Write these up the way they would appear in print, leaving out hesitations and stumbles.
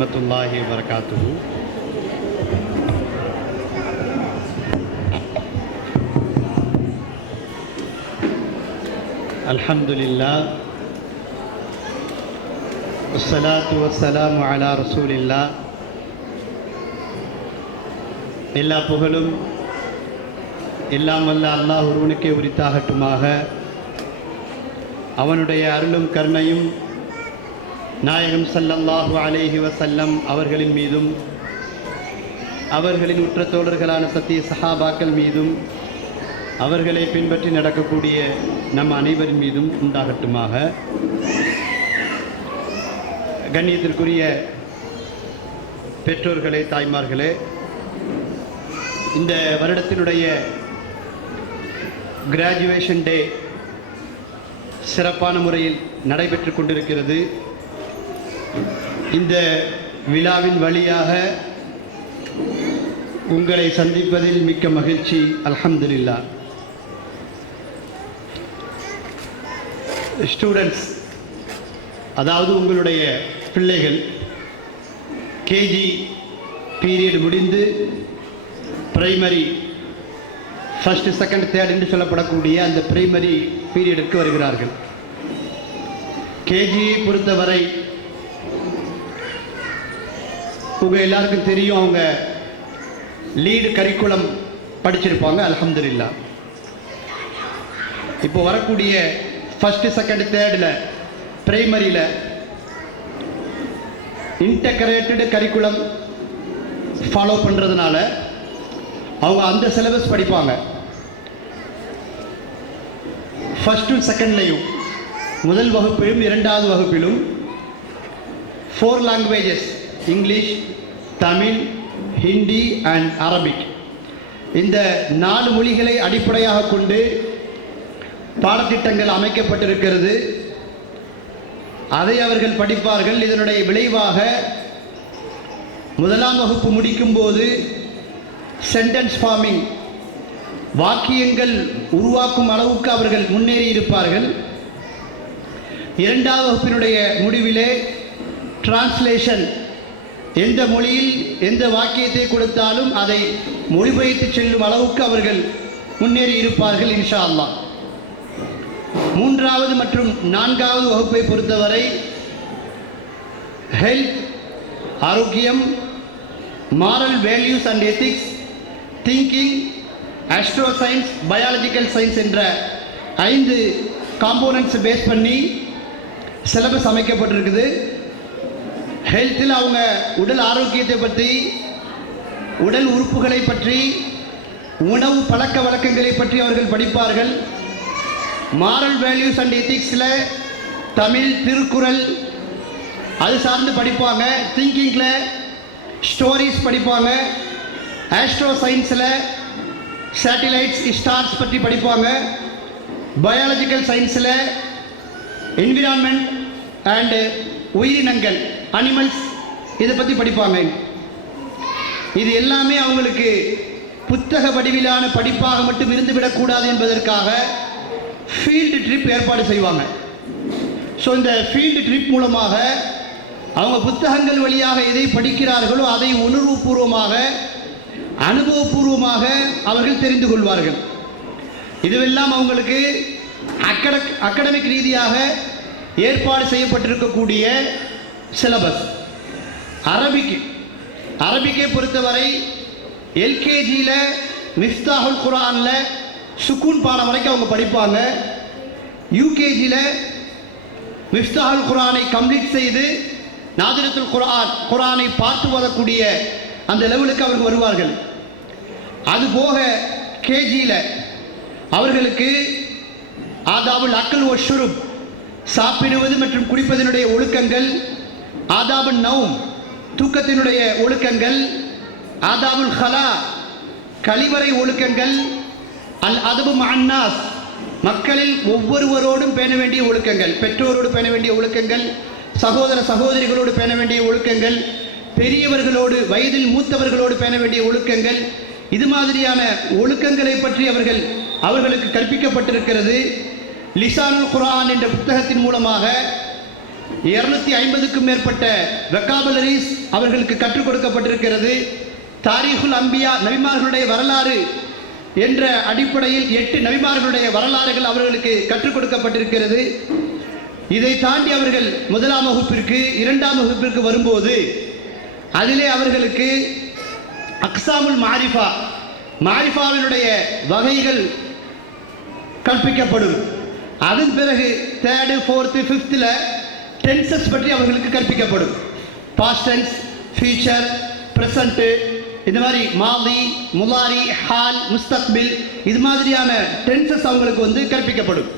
வரஹ்மத்துல்லாஹி வபரகாத்துஹு. அல்ஹம்துலில்லாஹ் வஸ்ஸலாத்து வஸ்ஸலாமு அலா ரசூலில்லாஹ். எல்லா புகழும் எல்லாம் வல்ல அல்லாஹ் ஒருவனுக்கே உரித்தாகட்டுமாக. அவனுடைய அருளும் கருணையும் நாயகம் ஸல்லல்லாஹு அலைஹி வஸல்லம் அவர்களின் மீதும் அவர்களின் உற்ற தோழர்களான சத்திய சஹாபாக்கள் மீதும் அவர்களை பின்பற்றி நடக்கக்கூடிய நம் அனைவரின் மீதும் உண்டாகட்டுமாக. கண்ணியத்திற்குரிய பெற்றோர்களே, தாய்மார்களே, இந்த வருடத்தினுடைய கிராஜுவேஷன் டே சிறப்பான முறையில் நடைபெற்று கொண்டிருக்கிறது. இந்த விழாவின் வழியாக உங்களை சந்திப்பதில் மிக்க மகிழ்ச்சி. அல்ஹம்துலில்லாஹ். ஸ்டூடெண்ட்ஸ், அதாவது உங்களுடைய பிள்ளைகள் கேஜி பீரியட் முடிந்து பிரைமரி ஃபர்ஸ்ட், செகண்ட், தேர்ட் என்று சொல்லப்படக்கூடிய அந்த பிரைமரி பீரியடுக்கு வருகிறார்கள். கேஜியை பொறுத்தவரை உங்கள் எல்லாருக்கும் தெரியும், அவங்க லீடு கரிக்குலம் படிச்சிருப்பாங்க. அல்ஹம்துலில்லாஹ். இப்போ வரக்கூடிய ஃபர்ஸ்ட், செகண்ட், தேர்டில் பிரைமரியில் இன்டகிரேட்டட் கரிக்குலம் ஃபாலோ பண்ணுறதுனால அவங்க அந்த சிலபஸ் படிப்பாங்க. ஃபர்ஸ்ட்டும் செகண்ட்லையும், முதல் வகுப்பிலும் இரண்டாவது வகுப்பிலும் 4 languages, English, Tamil, Hindi and Arabic, இந்த 4 மொழிகளை அடிப்படையாக கொண்டு பாடத்திட்டங்கள் அமைக்கப்பட்டிருக்கிறது. அதை அவர்கள் படிப்பார்கள். இதனுடைய விளைவாக முதலாம் வகுப்பு முடிக்கும் போது சென்டென்ஸ் ஃபார்மிங், வாக்கியங்கள் உருவாக்கும் அளவுக்கு அவர்கள் முன்னேறி இருப்பார்கள். இரண்டாவது வகுப்பினுடைய முடிவிலே டிரான்ஸ்லேஷன், எந்த மொழியில் எந்த வாக்கியத்தை கொடுத்தாலும் அதை மொழிபெயர்த்து செல்லும் அளவுக்கு அவர்கள் முன்னேறி இருப்பார்கள் இன்ஷா அல்லாஹ். மூன்றாவது மற்றும் நான்காவது வகுப்பை பொறுத்தவரை ஹெல்த், ஆரோக்கியம், moral values and ethics, thinking, astro science, biological science என்ற 5 காம்போனன்ட்ஸ் பேஸ் பண்ணி சிலபஸ் அமைக்கப்பட்டிருக்குது. ஹெல்த்தில் அவங்க உடல் ஆரோக்கியத்தை பற்றி, உடல் உறுப்புகளை பற்றி, உணவு பழக்க வழக்கங்களை பற்றி அவர்கள் படிப்பார்கள். மாரல் வேல்யூஸ் அண்ட் எத்திக்ஸில் தமிழ், திருக்குறள் அது சார்ந்து படிப்பாங்க. திங்கிங்கில் ஸ்டோரிஸ் படிப்பாங்க. ஆஸ்ட்ரோ சயின்ஸில் சேட்டிலைட்ஸ், ஸ்டார்ஸ் பற்றி படிப்பாங்க. பயாலஜிக்கல் சயின்ஸில் என்விரான்மெண்ட் அண்ட் உயிரினங்கள், அனிமல்ஸ், இதை பற்றி படிப்பாங்க. இது எல்லாமே அவங்களுக்கு புத்தக வடிவிலான படிப்பாக மட்டும் இருந்துவிடக்கூடாது என்பதற்காக ஃபீல்டு ட்ரிப் ஏற்பாடு செய்வாங்க. ஸோ இந்த ஃபீல்டு ட்ரிப் மூலமாக அவங்க புத்தகங்கள் வழியாக எதை படிக்கிறார்களோ அதை உணர்வுபூர்வமாக, அனுபவபூர்வமாக அவர்கள் தெரிந்து கொள்வார்கள். இதுவெல்லாம் அவங்களுக்கு அகடமிக் ரீதியாக ஏற்பாடு செய்யப்பட்டிருக்கக்கூடிய சிலபஸ். அரபிக்கை பொறுத்தவரை எல்கேஜியில் மிஃப்தாஹுல் குர்ஆனில் சுக்கூன் பாடம் வரைக்கும் அவங்க படிப்பாங்க. யூகேஜியில் மிஃப்தாஹுல் குர்ஆனை கம்ப்ளீட் செய்து நாதிரத்துல் குர்ஆனை பார்த்து வரக்கூடிய அந்த லெவலுக்கு அவர்கள் வருவார்கள். அதுபோக கேஜியில் அவர்களுக்கு ஆதாபுல் அக்ல் வ ஷுருப், சாப்பிடுவது மற்றும் குடிப்பதனுடைய ஒழுக்கங்கள், ஆதாபுல் நௌம், தூக்கத்தினுடைய ஒழுக்கங்கள், ஆதாபுல் ஹலா, கழிவறை ஒழுக்கங்கள், அல் அதபு மஅன்னாஸ், மக்களில் ஒவ்வொருவரோடும் பேண வேண்டிய ஒழுக்கங்கள், பெற்றோரோடு பேண வேண்டிய ஒழுக்கங்கள், சகோதர சகோதரிகளோடு பேண வேண்டிய ஒழுக்கங்கள், பெரியவர்களோடு, வயதில் மூத்தவர்களோடு பேண வேண்டிய ஒழுக்கங்கள், இது மாதிரியான ஒழுக்கங்களை பற்றி அவர்களுக்கு கற்பிக்கப்பட்டிருக்கிறது. லிசானுல் குர்ஆன் என்ற புத்தகத்தின் மூலமாக 250க்கும் மேற்பட்ட வெக்காபுலரிஸ் அவர்களுக்கு கற்றுக் கொடுக்கப்பட்டிருக்கிறது. தாரீகுல் அம்பியா, நபிமார்களுடைய வரலாறு என்ற அடிப்படையில் 8 நபிமார்களுடைய வரலாறுகள் அவர்களுக்கு கற்றுக் கொடுக்கப்பட்டிருக்கிறது. இதை தாண்டி அவர்கள் 1ஆம் வகுப்பிற்கு 2ஆம் வகுப்பிற்கு வரும்போது அதிலே அவர்களுக்கு அக்ஸாமுல் மாரிஃபா, மாரிஃபாவினுடைய வகைகள் கற்பிக்கப்படும். அதன் பிறகு 3rd, 4th, 5th டென்சஸ் பற்றி அவர்களுக்கு கற்பிக்கப்படும். பாஸ்ட் டென்ஸ், ஃபியூச்சர், பிரசன்ட், இந்த மாதிரி மாதி, முலாரி, ஹால், முஸ்தக்பில், இது மாதிரியான டென்சஸ் அவங்களுக்கு கற்பிக்கப்படும்.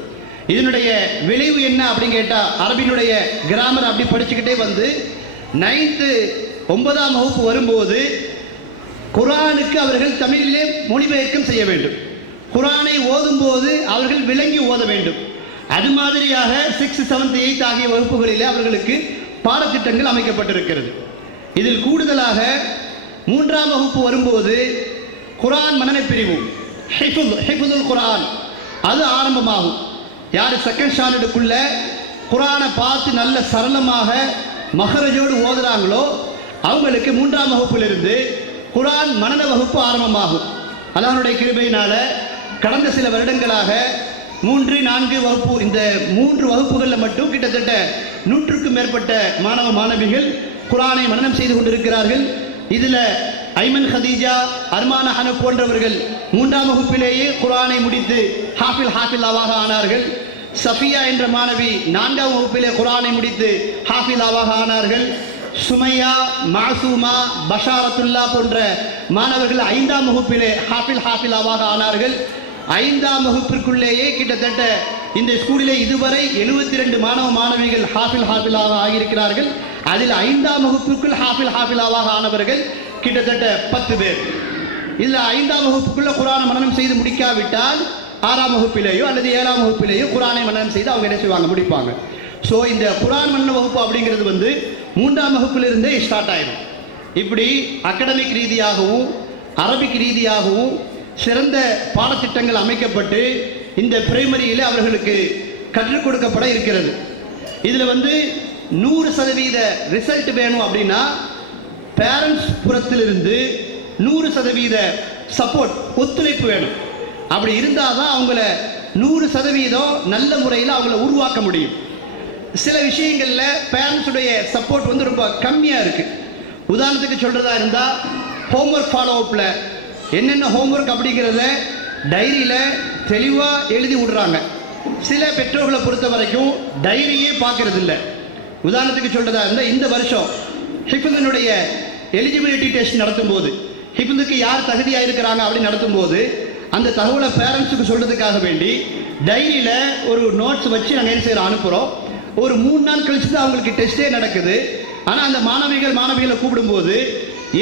இதனுடைய விளைவு என்ன அப்படின்னு கேட்டால், அரபினுடைய கிராமர் அப்படி படிச்சுக்கிட்டே வந்து 9th 9ஆம் வகுப்பு வரும்போது குர்ஆனுக்கு அவர்கள் தமிழிலே மொழிபெயர்க்கம் செய்ய வேண்டும். குர்ஆனை ஓதும்போது அவர்கள் விளங்கி ஓத வேண்டும். அது மாதிரியாக 6th, 7th, 8th ஆகிய வகுப்புகளிலே அவர்களுக்கு பாடத்திட்டங்கள் அமைக்கப்பட்டிருக்கிறது. இதில் கூடுதலாக 3ஆம் வகுப்பு வரும்போது குர்ஆன் மனன பிரிவு, ஹிஃபுதுல் குர்ஆன், அது ஆரம்பமாகும். யார் செகண்ட் ஸ்டாண்டர்டுக்குள்ள குர்ஆனை பார்த்து நல்ல சரளமாக மகரஜோடு ஓதுறாங்களோ அவங்களுக்கு 3ஆம் வகுப்பிலிருந்து குர்ஆன் மனன வகுப்பு ஆரம்பமாகும். அல்லாஹ்வுடைய கிருபையினால கடந்த சில வருடங்களாக 3, 4 வகுப்பு, இந்த 3 வகுப்புகளில் மட்டும் கிட்டத்தட்ட 100க்கும் மேற்பட்ட மாணவ மாணவிகள் குர்ஆனை மனனம் செய்து கொண்டிருக்கிறார்கள். இதில் ஐமன் ஹதீஜா, அர்மான் ஹனப் போன்றவர்கள் 3ஆம் வகுப்பிலேயே குர்ஆனை முடித்து ஹாஃபிலாவாக ஆனார்கள். சஃபியா என்ற மாணவி 4ஆம் வகுப்பிலே குர்ஆனை முடித்து ஹாஃபிலாவாக ஆனார்கள். சுமையா, மாசூமா, பஷாரத்துல்லா போன்ற மாணவர்கள் 5ஆம் வகுப்பிலே ஹாஃபிலாவாக ஆனார்கள். 5ஆம் வகுப்பிற்குள்ளேயே கிட்டத்தட்ட இந்த ஸ்கூலிலே இதுவரை 72 மாணவ மாணவிகள் ஹாஃபிலாக ஆகியிருக்கிறார்கள். அதில் 5ஆம் வகுப்புக்குள் ஹாஃபிலாவாக ஆனவர்கள் கிட்டத்தட்ட 10 பேர். இதில் 5ஆம் வகுப்புக்குள்ள குர்ஆனை மனனம் செய்து முடிக்காவிட்டால் 6ஆம் வகுப்பிலேயோ அல்லது 7ஆம் வகுப்பிலேயோ குர்ஆனை மனனம் செய்து அவங்க என்ன செய்வாங்க, முடிப்பாங்க. ஸோ இந்த குர்ஆன் மனன வகுப்பு அப்படிங்கிறது 3ஆம் வகுப்பிலிருந்தே ஸ்டார்ட் ஆயிடும். இப்படி அகடமிக் ரீதியாகவும் அரபிக் ரீதியாகவும் சிறந்த பாடத்திட்டங்கள் அமைக்கப்பட்டு இந்த பிரைமரியில் அவர்களுக்கு கற்றுக் கொடுக்கப்பட இருக்கிறது. இதில் 100% ரிசல்ட் வேணும் அப்படின்னா பேரண்ட்ஸ் புறத்திலிருந்து 100% சப்போர்ட், ஒத்துழைப்பு வேணும். அப்படி இருந்தால் தான் அவங்கள 100% நல்ல முறையில் அவங்கள உருவாக்க முடியும். சில விஷயங்களில் பேரண்ட்ஸுடைய சப்போர்ட் ரொம்ப கம்மியாக இருக்குது. உதாரணத்துக்கு சொல்கிறதா இருந்தால் ஹோம்ஒர்க் ஃபாலோ அப்பில் என்னென்ன ஹோம்ஒர்க் அப்படிங்கிறத டைரியில் தெளிவாக எழுதி விடுறாங்க. சில பெற்றோர்களை பொறுத்த வரைக்கும் டைரியே பார்க்கறது இல்லை. உதாரணத்துக்கு சொல்கிறதா இருந்தால் இந்த வருஷம் ஹிஃபுதினுடைய எலிஜிபிலிட்டி டெஸ்ட் நடத்தும் போது, ஹிஃபுதுக்கு யார் தகுதியாக இருக்கிறாங்க அப்படின்னு நடத்தும் போது அந்த தகவலை பேரண்ட்ஸுக்கு சொல்கிறதுக்காக வேண்டி டைரியில் ஒரு நோட்ஸ் வச்சு நாங்கள் என்ன செய்கிறோம், அனுப்புகிறோம். ஒரு 3 நாள் கழிச்சு தான் அவங்களுக்கு டெஸ்ட்டே நடக்குது. ஆனால் அந்த மாணவிகளை கூப்பிடும்போது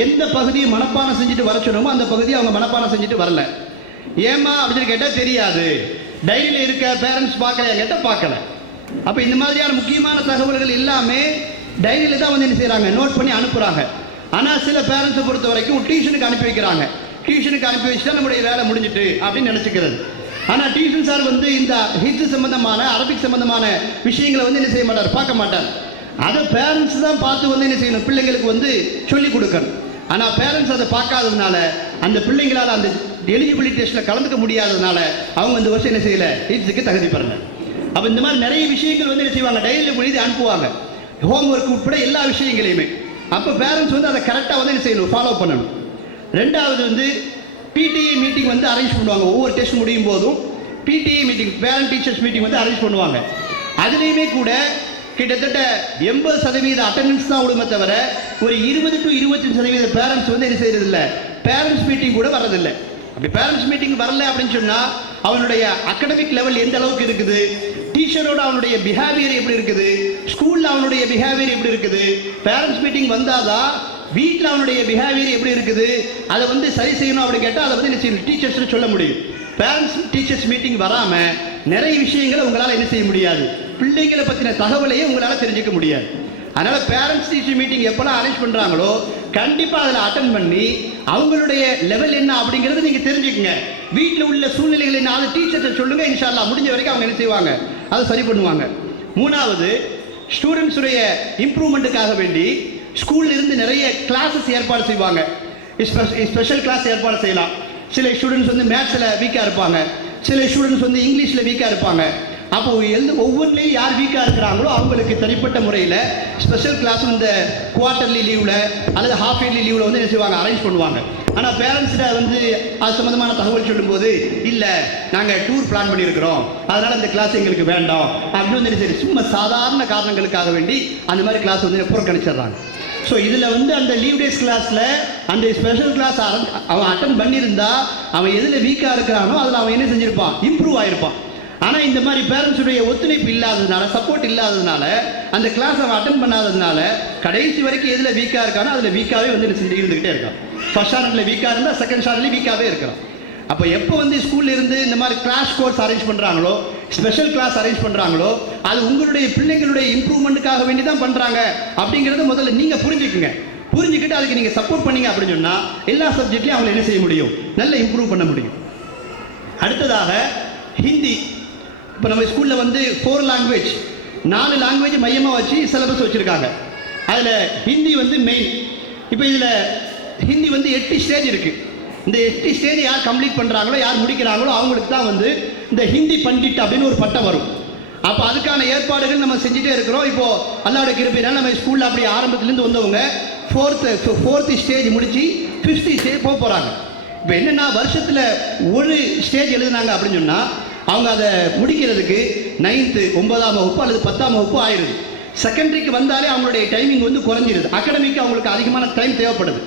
எந்த பகுதியை மனப்பாடம் செஞ்சுட்டு வர சொன்னோமோ அந்த பகுதியை அவங்க மனப்பாடம் செஞ்சுட்டு வரல. ஏமா அப்படின்னு கேட்டால் தெரியாது. டைரியில் இருக்க பேரண்ட்ஸ் பார்க்கலையா கேட்டால் பார்க்கல. அப்போ இந்த மாதிரியான முக்கியமான தகவல்கள் எல்லாமே டைரியில் தான் என்ன செய்கிறாங்க, நோட் பண்ணி அனுப்புகிறாங்க. ஆனால் சில பேரண்ட்ஸை பொறுத்த வரைக்கும் டியூஷனுக்கு அனுப்பி வைக்கிறாங்க. டியூஷனுக்கு அனுப்பி வச்சுட்டா நம்முடைய வேலை முடிஞ்சிட்டு அப்படின்னு நினச்சிக்கிறது. ஆனால் டியூஷன் சார் இந்த ஹிந்து சம்பந்தமான அரபிக் சம்பந்தமான விஷயங்களை என்ன செய்ய மாட்டார், பார்க்க மாட்டார். அதை பேரண்ட்ஸ் தான் பார்த்து என்ன செய்யணும், பிள்ளைங்களுக்கு சொல்லிக் கொடுக்கணும். ஆனால் பேரண்ட்ஸ் அதை பார்க்காததுனால அந்த பிள்ளைங்களால் அந்த எலிஜிபிலிட்டி டெஸ்ட்டில் கலந்துக்க முடியாததுனால அவங்க இந்த வருஷம் என்ன செய்யலை, ஹிட்ஸுக்கு தகுதி பெறல. அப்போ இந்த மாதிரி நிறைய விஷயங்கள் என்ன செய்வாங்க, டைரியில் எழுதி அனுப்புவாங்க, ஹோம்ஒர்க் உட்பட எல்லா விஷயங்களையுமே. அப்போ பேரண்ட்ஸ் அதை கரெக்டாக என்ன செய்யணும், ஃபாலோ பண்ணணும். ரெண்டாவது பிடிஏ மீட்டிங் அரேஞ்ச் பண்ணுவாங்க. ஒவ்வொரு டெஸ்ட் முடியும் போதும் PTA meeting, parent teachers meeting arrange பண்ணுவாங்க. அதுலேயுமே கூட கிட்டத்தட்ட 80% அட்டண்டன்ஸ் தான் விடுமே தவிர ஒரு 20 to 25% பேரண்ட்ஸ் என்ன செய்யறதில்லை, பேரண்ட்ஸ் மீட்டிங் கூட வர்றதில்லை. அப்படி பேரண்ட்ஸ் மீட்டிங் வரல அப்படின்னு சொன்னால் அவனுடைய அகடமிக் லெவல் எந்த அளவுக்கு இருக்குது, டீச்சரோட அவனுடைய பிஹேவியர் எப்படி இருக்குது, ஸ்கூலில் அவனுடைய பிஹேவியர் எப்படி இருக்குது, பேரண்ட்ஸ் மீட்டிங் வந்தாதான் வீட்டில் அவனுடைய பிஹேவியர் எப்படி இருக்குது, அதை சரி செய்யணும் அப்படின்னு கேட்டால் அதை என்ன செய்யணும், டீச்சர்ஸ் சொல்ல முடியும். பேரண்ட்ஸ் டீச்சர்ஸ் மீட்டிங் வராமல் நிறைய விஷயங்களை உங்களால் என்ன செய்ய முடியாது, பிள்ளைகளை பற்றின தகவலையே உங்களால் தெரிஞ்சுக்க முடியாது. அதனால் பேரண்ட்ஸ் டீச்சர் மீட்டிங் எப்போல்லாம் அரேஞ்ச் பண்ணுறாங்களோ கண்டிப்பாக அதில் அட்டன் பண்ணி அவங்களுடைய லெவல் என்ன அப்படிங்கிறது நீங்கள் தெரிஞ்சுக்கங்க. வீட்டில் உள்ள சூழ்நிலைகள் என்ன அதை டீச்சர்ஸை சொல்லுங்கள். இன்ஷா அல்லாஹ் முடிஞ்ச வரைக்கும் அவங்க என்ன செய்வாங்க, அதை சரி பண்ணுவாங்க. மூணாவது, ஸ்டூடெண்ட்ஸுடைய இம்ப்ரூவ்மெண்ட்டுக்காக வேண்டி ஸ்கூல்ல இருந்து நிறைய கிளாஸஸ் ஏற்பாடு செய்வாங்க. ஸ்பெஷல் கிளாஸ் ஏற்பாடு செய்யலாம். சில ஸ்டூடெண்ட்ஸ் வந்து மேத்ஸில் வீக்காக இருப்பாங்க, சில ஸ்டூடெண்ட்ஸ் வந்து இங்கிலீஷில் வீக்காக இருப்பாங்க. அப்போ ஒவ்வொன்றிலையும் யார் வீக்காக இருக்கிறாங்களோ அவங்களுக்கு தனிப்பட்ட முறையில் ஸ்பெஷல் கிளாஸ் இந்த குவார்ட்டர்லி லீவில் அல்லது ஹாஃப் இயர்லி லீவில் வந்து என்ன செய்வாங்க, அரேஞ்ச் பண்ணுவாங்க. ஆனால் பேரண்ட்ஸ்கிட்ட வந்து அது சம்மந்தமான தகவல் சொல்லும்போது இல்லை நாங்கள் டூர் பிளான் பண்ணியிருக்கிறோம், அதனால் அந்த கிளாஸ் எங்களுக்கு வேண்டாம் அப்படின்னு வந்து சரி சும்மா சாதாரண காரணங்களுக்காக வேண்டி அந்த மாதிரி கிளாஸ் வந்து புறக்கணிச்சிடுறாங்க. ஸோ இதில் வந்து அந்த லீவ் டேஸ் கிளாஸில் அந்த ஸ்பெஷல் கிளாஸ் அவன் அட்டன் பண்ணியிருந்தா அவன் எதில் வீக்காக இருக்கிறானோ அதில் அவன் என்ன செஞ்சுருப்பான், இம்ப்ரூவ் ஆகிருப்பான். ஆனால் இந்த மாதிரி பேரண்ட்ஸுடைய ஒத்துழைப்பு இல்லாததுனால, சப்போர்ட் இல்லாததுனால, அந்த கிளாஸ் அவன் அட்டன் பண்ணாததுனால கடைசி வரைக்கும் எதில் வீக்காக இருக்கானோ அதில் வீக்காகவே வந்து இருந்துக்கிட்டே இருக்கான். ஃபர்ஸ்ட் ஸ்டாண்டர்டில் வீக்காக இருந்தால் செகண்ட் ஸ்டாண்டர்ட்லேயும் வீக்காகவே இருக்கிறான். அப்போ எப்போ வந்து ஸ்கூல்ல இருந்து இந்த மாதிரி கிளாஸ் கோர்ஸ் அரேஞ்ச் பண்ணுறாங்களோ, ஸ்பெஷல் கிளாஸ் அரேஞ்ச் பண்ணுறாங்களோ, அது உங்களுடைய பிள்ளைகளுடைய இம்ப்ரூவ்மெண்ட்டுக்காக வேண்டி தான் பண்ணுறாங்க அப்படிங்கிறத முதல்ல நீங்கள் புரிஞ்சுக்குங்க. புரிஞ்சுக்கிட்டு அதுக்கு நீங்கள் சப்போர்ட் பண்ணீங்க அப்படின்னு சொன்னால் எல்லா சப்ஜெக்ட்லையும் அவங்களை என்ன செய்ய முடியும், நல்ல இம்ப்ரூவ் பண்ண முடியும். அடுத்ததாக ஹிந்தி. இப்போ நம்ம ஸ்கூலில் வந்து 4 லாங்குவேஜ் 4 லாங்குவேஜ் மையமாக வச்சு சிலபஸ் வச்சுருக்காங்க. அதில் ஹிந்தி வந்து மெயின். இப்போ இதில் ஹிந்தி வந்து 8 ஸ்டேஜ் இருக்குது. இந்த 8 ஸ்டேஜ் யார் கம்ப்ளீட் பண்ணுறாங்களோ, யார் முடிக்கிறாங்களோ அவங்களுக்கு தான் வந்து இந்த ஹிந்தி பண்டிட் அப்படின்னு ஒரு பட்டம் வரும். அப்போ அதுக்கான ஏற்பாடுகள் நம்ம செஞ்சுட்டே இருக்கிறோம். இப்போது அல்லாஹ்வுடைய கிருபையினால் நம்ம ஸ்கூலில் அப்படி ஆரம்பத்துலேருந்து வந்தவங்க 4th ஸ்டேஜ் முடித்து 5th ஸ்டேஜ் போக போகிறாங்க. இப்போ என்னென்னா வருஷத்தில் ஒரு ஸ்டேஜ் எழுதுனாங்க அப்படின்னு சொன்னால் அவங்க அதை முடிக்கிறதுக்கு 9th 9ஆம் வகுப்பு அல்லது 10ஆம் வகுப்பு ஆயிடுது. செகண்டரிக்கு வந்தாலே அவங்களுடைய டைமிங் வந்து குறைஞ்சிருது. அகாடமிக்கு அவங்களுக்கு அதிகமான டைம் தேவைப்படுது.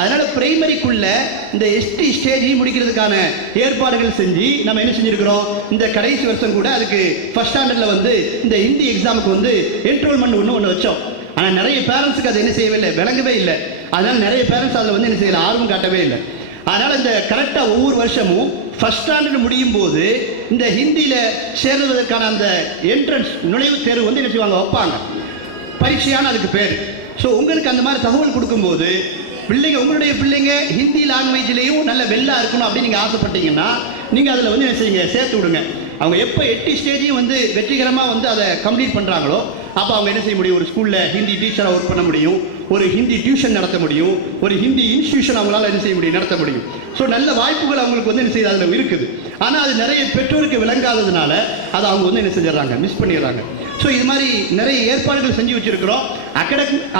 அதனால் பிரைமரிக்குள்ள இந்த ST ஸ்டேஜையும் முடிக்கிறதுக்கான ஏற்பாடுகள் செஞ்சு நம்ம என்ன செஞ்சுருக்கிறோம், இந்த கடைசி வருஷம் கூட அதுக்கு ஃபர்ஸ்ட் ஸ்டாண்டர்டில் வந்து இந்த ஹிந்தி எக்ஸாமுக்கு வந்து என்ரோல்மெண்ட் ஒன்று வச்சோம். ஆனால் நிறைய பேரண்ட்ஸுக்கு அது என்ன செய்யவே இல்லை, விளங்கவே இல்லை. அதனால் நிறைய பேரண்ட்ஸ் அதில் வந்து என்ன செய்யலை, ஆர்வம் காட்டவே இல்லை. அதனால் இந்த கரெக்டாக ஒவ்வொரு வருஷமும் ஃபர்ஸ்ட் ஸ்டாண்டர்ட் முடியும் போது இந்த ஹிந்தியில் சேர்வதற்கான அந்த என்ட்ரன்ஸ் நுழைவுத் தேர்வு வந்து என்ன செய்வாங்க, வைப்பாங்க. பரீட்சையான அதுக்கு பேர். ஸோ உங்களுக்கு அந்த மாதிரி தகவல் கொடுக்கும்போது உங்களுடைய பிள்ளைங்க ஹிந்தி லாங்குவேஜ்லேயும் நல்ல வெள்ளா இருக்கணும் அப்படின்னு நீங்கள் ஆசைப்பட்டீங்கன்னா நீங்கள் அதில் வந்து என்ன செய்யுங்க, சேர்த்து விடுங்க. அவங்க எப்போ 8 ஸ்டேஜையும் வந்து வெற்றிகரமாக வந்து அதை கம்ப்ளீட் பண்ணுறாங்களோ அப்போ அவங்க என்ன செய்ய முடியும், ஒரு ஸ்கூலில் ஹிந்தி டீச்சராக ஒர்க் பண்ண முடியும், ஒரு ஹிந்தி டியூஷன் நடத்த முடியும், ஒரு ஹிந்தி இன்ஸ்டியூஷன் அவங்களால என்ன செய்ய முடியும், நடத்த முடியும். ஸோ நல்ல வாய்ப்புகள் அவங்களுக்கு வந்து என்ன செய்யுது, அதில் இருக்குது. ஆனால் அது நிறைய பெற்றோருக்கு விளங்காததுனால அதை அவங்க வந்து என்ன செஞ்சிடறாங்க, மிஸ் பண்ணிடுறாங்க. ஸோ இது மாதிரி நிறைய ஏற்பாடுகள் செஞ்சு வச்சுருக்கிறோம்.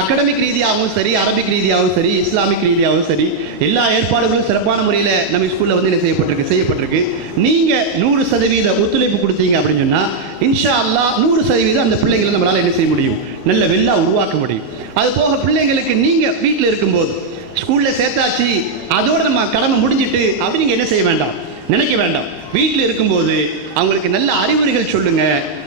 அகடமிக் ரீதியாகவும் சரி, அரபிக் ரீதியாகவும் சரி, இஸ்லாமிக் ரீதியாகவும் சரி, எல்லா ஏற்பாடுகளும் சிறப்பான முறையில் நம்ம ஸ்கூலில் வந்து என்ன செய்யப்பட்டிருக்கு. நீங்கள் 100% ஒத்துழைப்பு கொடுத்தீங்க அப்படின்னு சொன்னால் இன்ஷா அல்லாஹ் 100% அந்த பிள்ளைங்களை நம்மளால் என்ன செய்ய முடியும், நல்ல வெள்ளா உருவாக்க முடியும். அது போக பிள்ளைங்களுக்கு நீங்கள் வீட்டில் இருக்கும்போது ஸ்கூலில் சேர்த்தாச்சு அதோடு நம்ம கடமை முடிஞ்சிட்டு அப்படி நீங்கள் என்ன செய்ய வேண்டாம், நினைக்க வேண்டாம். வீட்டில் இருக்கும்போது அவங்களுக்கு நல்ல அறிவுரைகள் சொல்லுங்க,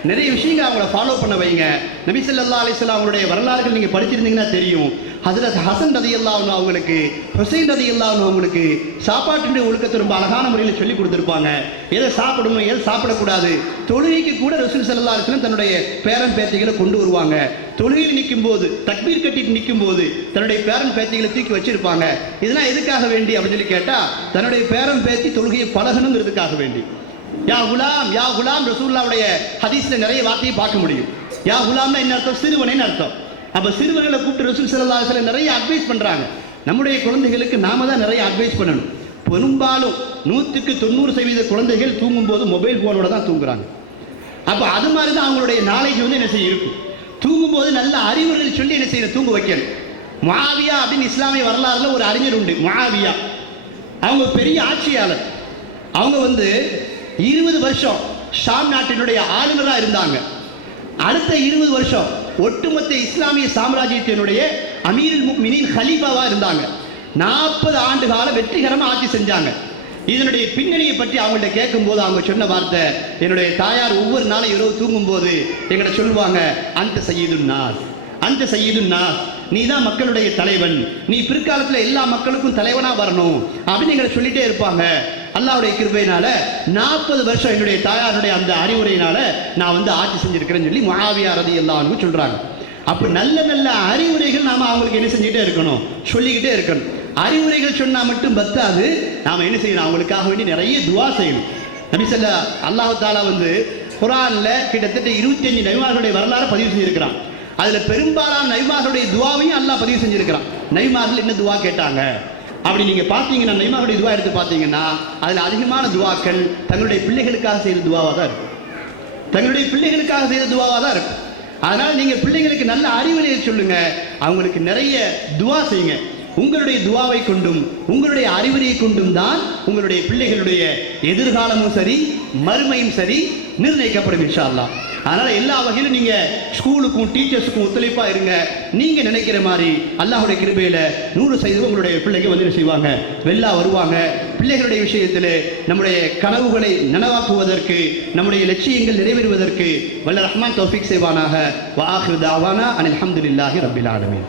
நிறைய விஷயங்கள் அவங்கள ஃபாலோ பண்ண வைங்க. நபி ஸல்லல்லாஹு அலைஹி வஸல்லம் அவங்களுடைய வரலாறுகள் நீங்கள் படிச்சிருந்தீங்கன்னா தெரியும். ஹஜ்ரத் ஹசன் ரலியல்லாஹு அன்ஹு அவங்களுக்கு, ஹுசைன் ரலியல்லாஹு அன்ஹு அவங்களுக்கு சாப்பாட்டுடைய ஒழுக்கத்தை ரொம்ப அழகான முறையில் சொல்லி கொடுத்துருப்பாங்க. எதை சாப்பிடணும், எதை சாப்பிடக்கூடாது. தொழுகைக்கு கூட ரசூல் ஸல்லல்லாஹு அலைஹி வஸல்லம் தன்னுடைய பேரன் பேத்திகளை கொண்டு வருவாங்க. தொழுகையில் நிற்கும் போது, தக்பீர் கட்டிட்டு நிற்கும் போது தன்னுடைய பேரன் பேத்திகளை தூக்கி வச்சிருப்பாங்க. இதெல்லாம் எதுக்காக வேண்டி அப்படின்னு சொல்லி கேட்டால் தன்னுடைய பேரன் பேத்தி தொழுகையை பழகணுங்கிறதுக்காக வேண்டி. யா குலாம் ரசூலுல்லாஹ்வுடைய ஹதீஸ்ல நிறைய வார்த்தையை பார்க்க முடியும். யா குலாம்னா என்ன அர்த்தம், சிறுவனேன்னு அர்த்தம். அப்போ சிறுவர்களை கூப்பிட்டு ரசூல் ஸல்லல்லாஹு அலைஹி வஸல்லம் நிறைய அட்வைஸ் பண்ணுறாங்க. நம்முடைய குழந்தைகளுக்கு நாம தான் நிறைய அட்வைஸ் பண்ணணும். பெரும்பாலும் 100% குழந்தைகள் தூங்கும்போது மொபைல் ஃபோனோட தான் தூங்குறாங்க. அப்போ அது மாதிரி தான் அவங்களுடைய நாலேஜ் வந்து என்ன செய்ய இருக்கும். தூங்கும்போது நல்ல அறிவுரைகள் சொல்லி என்ன செய்யணும், தூங்க வைக்கணும். முஆவியா அப்படின்னு இஸ்லாமிய வரலாறுல ஒரு அறிஞர் உண்டு, முஆவியா. அவங்க பெரிய ஆட்சியாளர். அவங்க வந்து 20 வருஷம் ஷாம் நாட்டினுடைய ஆளுநராக இருந்தாங்க. அடுத்த 20 வருஷம் ஒட்டுமொத்த இஸ்லாமிய சாம்ராஜ்யத்தினுடைய அமீருல் முஃமினீன் ஹலீஃபாவாக இருந்தாங்க. 40 ஆண்டு கால வெற்றிகரமாக ஆட்சி செஞ்சாங்க. இதனுடைய பின்னணியை பற்றி அவங்கள்ட்ட கேட்கும்போது அவங்க சொன்ன வார்த்தை, என்னுடைய தாயார் ஒவ்வொரு நாளும் இரவு தூங்கும்போது எங்கிட்ட சொல்லுவாங்க, அந்த சையீதுன் நாஸ், நீ தான் மக்களுடைய தலைவன், நீ பிற்காலத்தில் எல்லா மக்களுக்கும் தலைவனாக வரணும் அப்படின்னு எங்களை சொல்லிட்டே இருப்பாங்க. அல்லாஹ்வுடைய கிருபையினால 40 வருஷம் என்னுடைய தாயாருடைய அந்த அறிவுரையினால நான் வந்து ஆட்சி செஞ்சிருக்கிறேன்னு சொல்லி முஆவியா ரலியல்லாஹு அன்ஹு சொல்றாங்க. அப்போ நல்ல நல்ல அறிவுரைகள் நாம அவங்களுக்கு என்ன செஞ்சுட்டே இருக்கணும், சொல்லிக்கிட்டே இருக்கணும். அறிவுரைகள் சொன்னால் மட்டும் பத்தாது, நாம் என்ன செய்யணும், அவங்களுக்காக வேண்டி நிறைய துவா செய்யணும். நபி ஸல்லல்லாஹு அல்லாஹ் தஆலா வந்து குர்ஆனில் கிட்டத்தட்ட 25 நபிமார்களுடைய வரலாறு பதிவு செய்திருக்கிறான். அதில் பெரும்பாலான நபிமார்களுடைய துவாவையும் அல்லாஹ் பதிவு செஞ்சிருக்கிறான். நபிமார்கள் என்ன துவா கேட்டாங்க அப்படி நீங்கள் பார்த்தீங்கன்னா, நபிமார்களுடைய துவா எடுத்து பார்த்தீங்கன்னா அதில் அதிகமான துவாக்கள் தங்களுடைய பிள்ளைகளுக்காக செய்த துவாவாக தான் இருக்கும். தங்களுடைய பிள்ளைகளுக்காக செய்த துவாவாக தான் இருக்கும். அதனால் நீங்கள் பிள்ளைங்களுக்கு நல்ல அறிவுரையை சொல்லுங்க, அவங்களுக்கு நிறைய துவா செய்யுங்க. உங்களுடைய துவாவை கொண்டும் உங்களுடைய அறிவுரையை கொண்டும் தான் உங்களுடைய பிள்ளைகளுடைய எதிர்காலமும் சரி மறுமையும் சரி நிர்ணயிக்கப்படும் இன்ஷா அல்லாஹ். அதனால் எல்லா வகையிலும் நீங்கள் ஸ்கூலுக்கும் டீச்சர்ஸுக்கும் ஒத்துழைப்பாக இருங்க. நீங்கள் நினைக்கிற மாதிரி அல்லாஹுடைய கிருபையில் 100% உங்களுடைய பிள்ளைங்க வந்து செய்வாங்க, வெள்ளா வருவாங்க. பிள்ளைகளுடைய விஷயத்தில் நம்முடைய கனவுகளை நனவாக்குவதற்கு, நம்முடைய லட்சியங்கள் நிறைவேறுவதற்கு வல்ல ரஹ்மான் தௌஃபீக் செய்வானாக. வ ஆகிரு தஅவானா அனில் ஹம்துலில்லாஹி ரப்பில் ஆலமீன்.